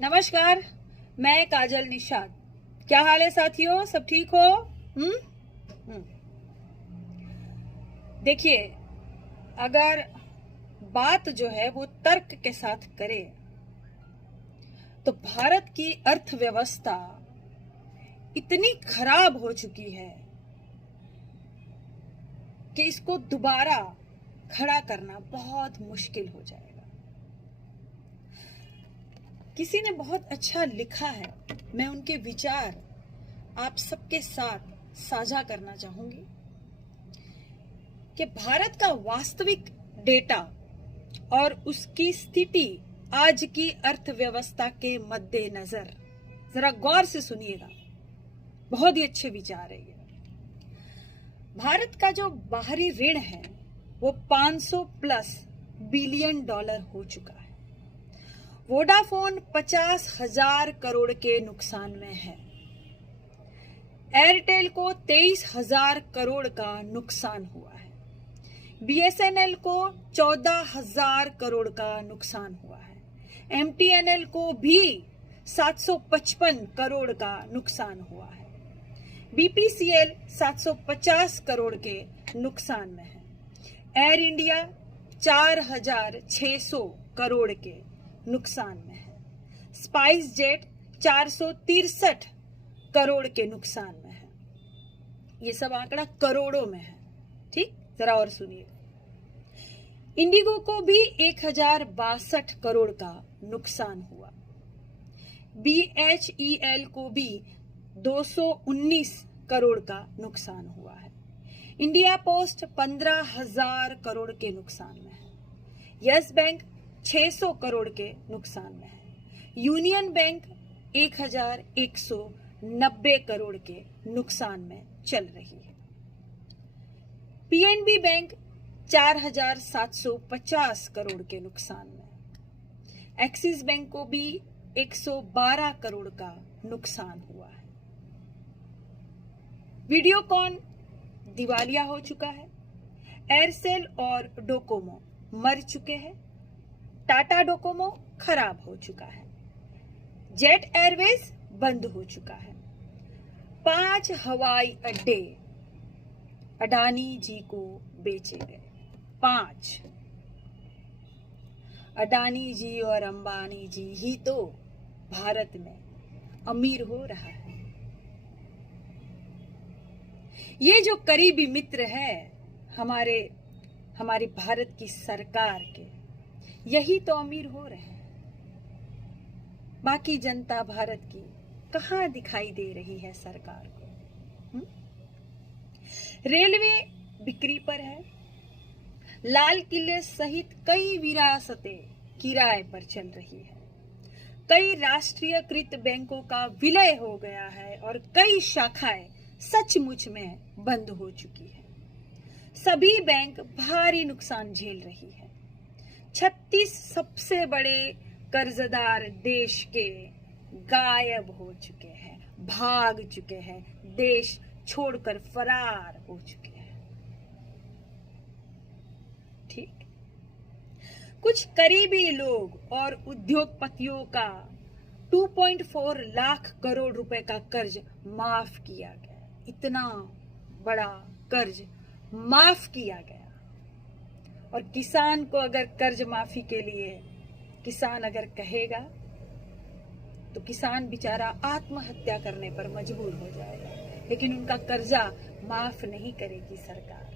नमस्कार, मैं काजल निषाद। क्या हाल है साथियों, सब ठीक हो? देखिए, अगर बात जो है वो तर्क के साथ करें तो भारत की अर्थव्यवस्था इतनी खराब हो चुकी है कि इसको दोबारा खड़ा करना बहुत मुश्किल हो जाएगा। किसी ने बहुत अच्छा लिखा है, मैं उनके विचार आप सबके साथ साझा करना चाहूंगी कि भारत का वास्तविक डेटा और उसकी स्थिति आज की अर्थव्यवस्था के मद्देनजर जरा गौर से सुनिएगा। बहुत ही अच्छे विचार है ये। भारत का जो बाहरी ऋण है वो 500 प्लस बिलियन डॉलर हो चुका है। वोडाफोन 50,000 करोड़ के नुकसान में है। एयरटेल को 23,000 करोड़ का नुकसान हुआ है। बीएसएनएल को 14,000 करोड़ का नुकसान हुआ है। एमटीएनएल को भी 755 करोड़ का नुकसान हुआ है। बीपीसीएल 750 करोड़ के नुकसान में है। एयर इंडिया 4,600 करोड़ के नुकसान में है। स्पाइस जेट 463 करोड़ के नुकसान में है। ये सब आंकड़ा करोड़ों में है। ठीक, जरा और सुनिए। इंडिगो को भी 1,062 करोड़ का नुकसान हुआ। बीएचईएल को भी 219 करोड़ का नुकसान हुआ है। इंडिया पोस्ट 15,000 करोड़ के नुकसान में है। यस बैंक 600 करोड़ के नुकसान में है। यूनियन बैंक 1,190 करोड़ के नुकसान में चल रही है। पीएनबी बैंक 4,750 करोड़ के नुकसान में। एक्सिस बैंक को भी 112 करोड़ का नुकसान हुआ है। वीडियोकॉन दिवालिया हो चुका है। एयरसेल और डोकोमो मर चुके हैं। टाटा डोकोमो खराब हो चुका है। जेट एयरवेज बंद हो चुका है। 5 हवाई अड्डे अडानी जी को बेचे गए। 5। अडानी जी और अंबानी जी ही तो भारत में अमीर हो रहा है। ये जो करीबी मित्र है हमारी भारत की सरकार के, यही तो अमीर हो रहे हैं। बाकी जनता भारत की कहां दिखाई दे रही है सरकार को? रेलवे बिक्री पर है। लाल किले सहित कई विरासतें किराए पर चल रही है। कई राष्ट्रीयकृत बैंकों का विलय हो गया है और कई शाखाएं सचमुच में बंद हो चुकी है। सभी बैंक भारी नुकसान झेल रही है। 36 सबसे बड़े कर्जदार देश के गायब हो चुके हैं, भाग चुके हैं, देश छोड़कर फरार हो चुके हैं। ठीक, कुछ करीबी लोग और उद्योगपतियों का 2.4 लाख करोड़ रुपए का कर्ज माफ किया गया। इतना बड़ा कर्ज माफ किया गया। और किसान को अगर कर्ज माफी के लिए किसान अगर कहेगा तो किसान बेचारा आत्महत्या करने पर मजबूर हो जाएगा, लेकिन उनका कर्जा माफ नहीं करेगी सरकार।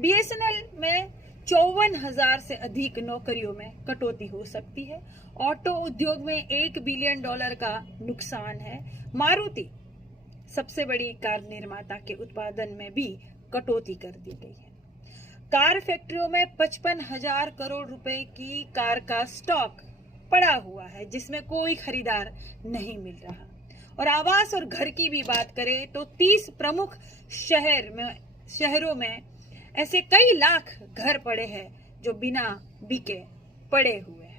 बीएसएनएल में 54,000 से अधिक नौकरियों में कटौती हो सकती है। ऑटो उद्योग में 1 बिलियन डॉलर का नुकसान है। मारुति सबसे बड़ी कार निर्माता के उत्पादन में भी कटौती कर दी गई है। कार फैक्ट्रियों में 55,000 करोड़ रुपए की कार का स्टॉक पड़ा हुआ है, जिसमें कोई खरीदार नहीं मिल रहा। और आवास और घर की भी बात करें तो 30 प्रमुख शहरों में ऐसे कई लाख घर पड़े हैं जो बिना बिके पड़े हुए हैं।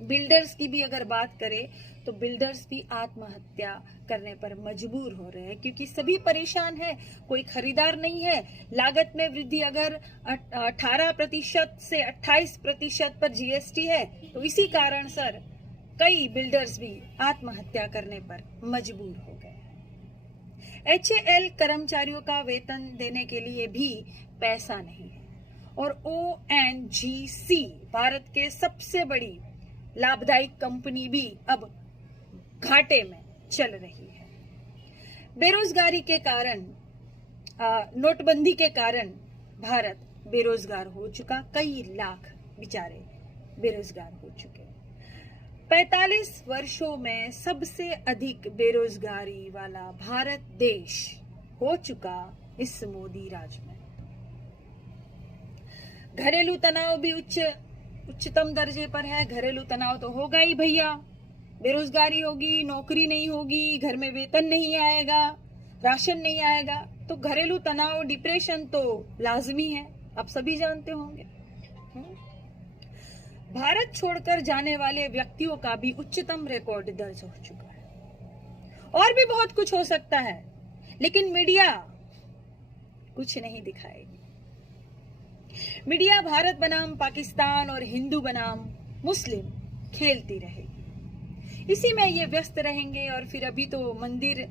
बिल्डर्स की भी अगर बात करें तो बिल्डर्स भी आत्महत्या करने पर मजबूर हो रहे हैं, क्योंकि सभी परेशान हैं, कोई खरीदार नहीं है। लागत में वृद्धि अगर 18% से 28% पर जीएसटी है, तो इसी कारण सर कई बिल्डर्स भी आत्महत्या करने पर मजबूर हो गए। HAL कर्मचारियों का वेतन देने के लिए भी पैसा नहीं है और ONGC भारत के सबसे बड़ी लाभदायक कंपनी भी अब घाटे में चल रही है। बेरोजगारी के कारण, नोटबंदी के कारण भारत बेरोजगार हो चुका, कई लाख बेचारे बेरोजगार हो चुके। 45 वर्षों में सबसे अधिक बेरोजगारी वाला भारत देश हो चुका इस मोदी राज में। घरेलू तनाव भी उच्चतम दर्जे पर है। घरेलू तनाव तो होगा ही भैया, बेरोजगारी होगी, नौकरी नहीं होगी, घर में वेतन नहीं आएगा, राशन नहीं आएगा, तो घरेलू तनाव, डिप्रेशन तो लाजमी है, आप सभी जानते होंगे। भारत छोड़कर जाने वाले व्यक्तियों का भी उच्चतम रिकॉर्ड दर्ज हो चुका है। और भी बहुत कुछ हो सकता है, लेकिन मीडिया कुछ नहीं दिखाएगी। मीडिया भारत बनाम पाकिस्तान और हिंदू बनाम मुस्लिम खेलती रहेगी, इसी में ये व्यस्त रहेंगे और फिर अभी तो मंदिर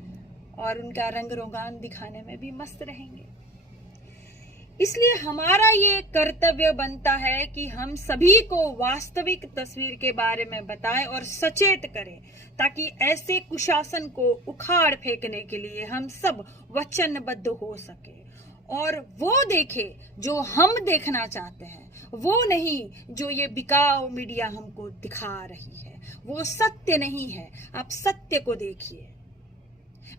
और उनका रंग रोगान दिखाने में भी मस्त रहेंगे। इसलिए हमारा ये कर्तव्य बनता है कि हम सभी को वास्तविक तस्वीर के बारे में बताएं और सचेत करें, ताकि ऐसे कुशासन को उखाड़ फेंकने के लिए हम सब वचनबद्ध हो सके और वो देखे जो हम देखना चाहते हैं, वो नहीं जो ये बिकाऊ मीडिया हमको दिखा रही है। वो सत्य नहीं है, आप सत्य को देखिए।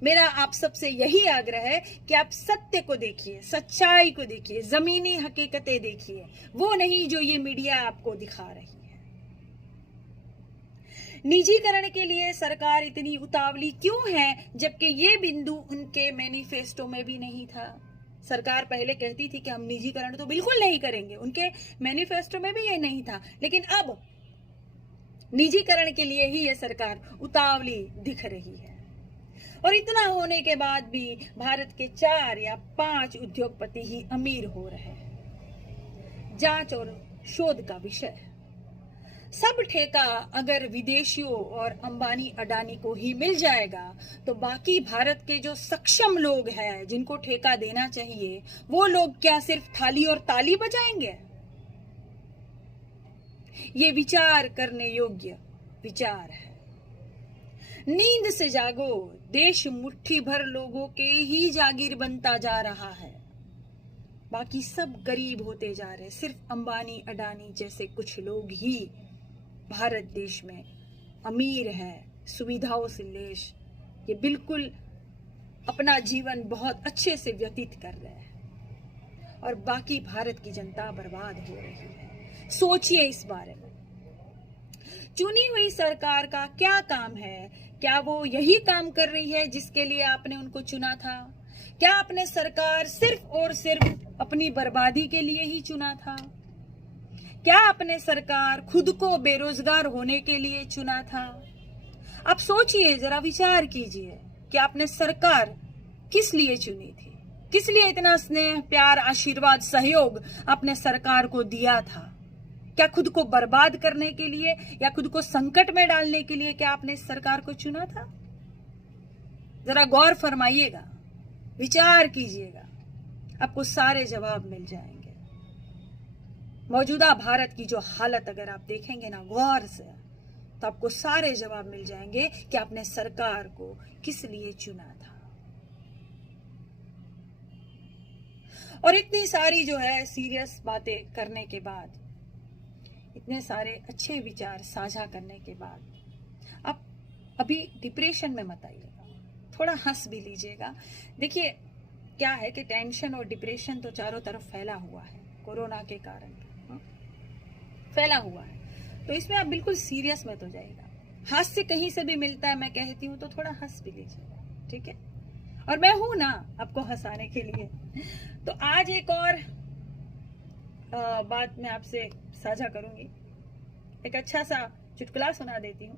मेरा आप सबसे यही आग्रह है कि आप सत्य को देखिए, सच्चाई को देखिए, जमीनी हकीकतें देखिए, वो नहीं जो ये मीडिया आपको दिखा रही है। निजीकरण के लिए सरकार इतनी उतावली क्यों है, जबकि ये बिंदु उनके मैनिफेस्टो में भी नहीं था। सरकार पहले कहती थी कि हम निजीकरण तो बिल्कुल नहीं करेंगे, उनके मैनिफेस्टो में भी ये नहीं था, लेकिन अब निजीकरण के लिए ही ये सरकार उतावली दिख रही है। और इतना होने के बाद भी भारत के 4 या 5 उद्योगपति ही अमीर हो रहे हैं। जांच और शोध का विषय है। सब ठेका अगर विदेशियों और अंबानी अडानी को ही मिल जाएगा, तो बाकी भारत के जो सक्षम लोग हैं जिनको ठेका देना चाहिए, वो लोग क्या सिर्फ थाली और ताली बजाएंगे? ये विचार करने योग्य विचार है। नींद से जागो, देश मुट्ठी भर लोगों के ही जागीर बनता जा रहा है, बाकी सब गरीब होते जा रहे। सिर्फ अंबानी अडानी जैसे कुछ लोग ही भारत देश में अमीर हैं, सुविधाओं से लैस, ये बिल्कुल अपना जीवन बहुत अच्छे से व्यतीत कर रहे हैं और बाकी भारत की जनता बर्बाद हो रही है। सोचिए इस बारे में। चुनी हुई सरकार का क्या काम है? क्या वो यही काम कर रही है जिसके लिए आपने उनको चुना था? क्या आपने सरकार सिर्फ और सिर्फ अपनी बर्बादी के लिए ही चुना था? क्या आपने सरकार खुद को बेरोजगार होने के लिए चुना था? आप सोचिए, जरा विचार कीजिए कि आपने सरकार किस लिए चुनी थी, किस लिए इतना स्नेह, प्यार, आशीर्वाद, सहयोग आपने सरकार को दिया था? क्या खुद को बर्बाद करने के लिए या खुद को संकट में डालने के लिए क्या आपने इस सरकार को चुना था? जरा गौर फरमाइएगा, विचार कीजिएगा, आपको सारे जवाब मिल जाएंगे। मौजूदा भारत की जो हालत अगर आप देखेंगे ना गौर से, तो आपको सारे जवाब मिल जाएंगे कि आपने सरकार को किस लिए चुना था। और इतनी सारी जो है सीरियस बातें करने के बाद, इतने सारे अच्छे विचार साझा करने के बाद, आप अभी डिप्रेशन में मत आइएगा, थोड़ा हंस भी लीजिएगा। देखिए क्या है कि टेंशन और डिप्रेशन तो चारों तरफ फैला हुआ है, कोरोना के कारण फैला हुआ है, तो इसमें आप बिल्कुल सीरियस मत हो जाइएगा। हास्य कहीं से भी मिलता है, मैं कहती हूँ, तो थोड़ा हंस भी लीजिएगा, ठीक है? और मैं हूं ना आपको हंसाने के लिए। तो आज एक और बात मैं आपसे साझा करूंगी, एक अच्छा सा चुटकुला सुना देती हूँ।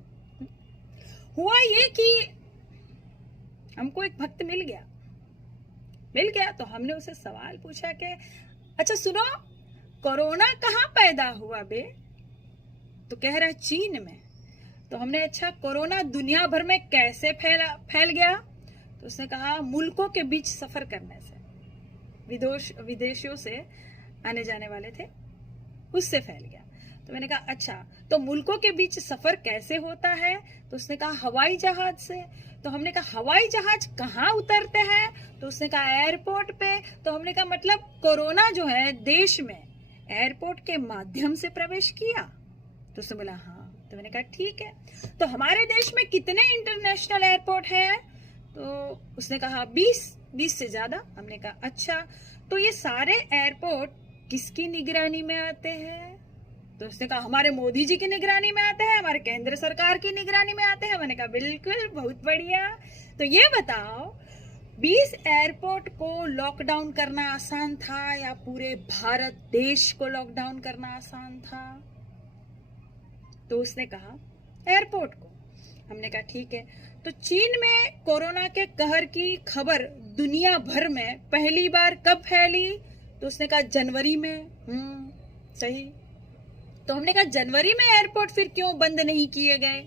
हुआ ये कि हमको एक भक्त मिल गया तो हमने उसे सवाल पूछा कि अच्छा सुनो, कोरोना कहाँ पैदा हुआ बे? तो कह रहा है चीन में। तो हमने अच्छा कोरोना दुनिया भर में कैसे फैल गया? तो उसने कहा मुल्कों के बीच सफर करने से, विदेशियों से आने जाने वाले थे, उससे फैल गया। तो मैंने कहा अच्छा, तो मुल्कों के बीच सफर कैसे होता है? तो उसने कहा हवाई जहाज से। तो हमने कहा हवाई जहाज कहाँ उतरते हैं? तो उसने कहा एयरपोर्ट पे। तो हमने कहा मतलब कोरोना जो है देश में एयरपोर्ट के माध्यम से प्रवेश किया? तो उसने बोला हाँ। तो मैंने कहा ठीक है, तो हमारे देश में कितने इंटरनेशनल एयरपोर्ट हैं? तो उसने कहा 20 से ज्यादा। हमने कहा अच्छा, तो ये सारे एयरपोर्ट किसकी निगरानी में आते हैं? तो उसने कहा हमारे मोदी जी की निगरानी में आते हैं, हमारे केंद्र सरकार की निगरानी में आते हैं। मैंने कहा बिल्कुल, बहुत बढ़िया। तो ये बताओ 20 एयरपोर्ट को लॉकडाउन करना आसान था या पूरे भारत देश को लॉकडाउन करना आसान था? तो उसने कहा एयरपोर्ट को। हमने कहा ठीक है, तो चीन में कोरोना के कहर की खबर दुनिया भर में पहली बार कब फैली? तो उसने कहा जनवरी में। सही। तो हमने कहा जनवरी में एयरपोर्ट फिर क्यों बंद नहीं किए गए?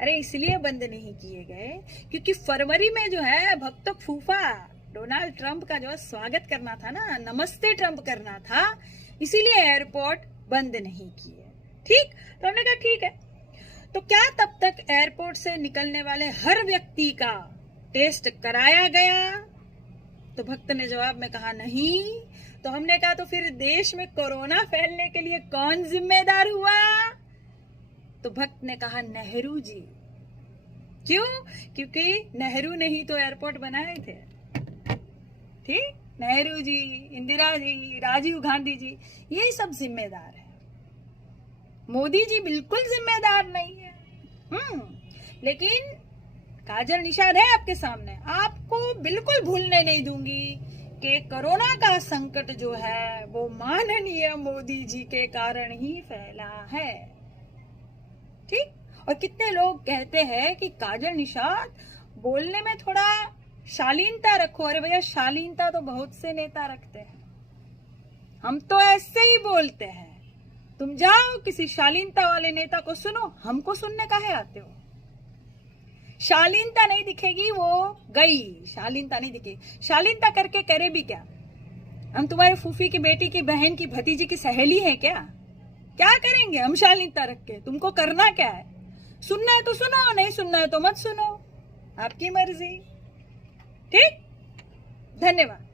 अरे इसलिए बंद नहीं किए गए क्योंकि फरवरी में जो है भक्त फूफा डोनाल्ड ट्रंप का जो है स्वागत करना था ना, नमस्ते ट्रंप करना था, इसीलिए एयरपोर्ट बंद नहीं किए। ठीक। तो हमने कहा ठीक है, तो क्या तब तक एयरपोर्ट से निकलने वाले हर व्यक्ति का टेस्ट कराया गया? तो भक्त ने जवाब में कहा नहीं। तो हमने कहा तो फिर देश में कोरोना फैलने के लिए कौन जिम्मेदार हुआ? तो भक्त ने कहा नेहरू जी। क्यों? क्योंकि नेहरू ने ही तो एयरपोर्ट बनाए थे। ठीक, नेहरू जी, इंदिरा जी, राजीव गांधी जी, ये सब जिम्मेदार है। मोदी जी बिल्कुल जिम्मेदार नहीं है। लेकिन काजल निषाद है आपके सामने, आपको बिल्कुल भूलने नहीं दूंगी कि कोरोना का संकट जो है वो माननीय मोदी जी के कारण ही फैला है। ठीक। और कितने लोग कहते हैं कि काजल निषाद बोलने में थोड़ा शालीनता रखो। अरे भैया, शालीनता तो बहुत से नेता रखते हैं, हम तो ऐसे ही बोलते हैं। तुम जाओ किसी शालीनता वाले नेता को सुनो, हमको सुनने काहे आते हो? शालीनता नहीं दिखेगी, वो गई, शालीनता नहीं दिखेगी। शालीनता करके करे भी क्या? हम तुम्हारे फूफी की बेटी की बहन की भतीजी की सहेली है क्या? क्या करेंगे हम शालीनता रख के? तुमको करना क्या है? सुनना है तो सुनो, नहीं सुनना है तो मत सुनो, आपकी मर्जी। ठीक, धन्यवाद।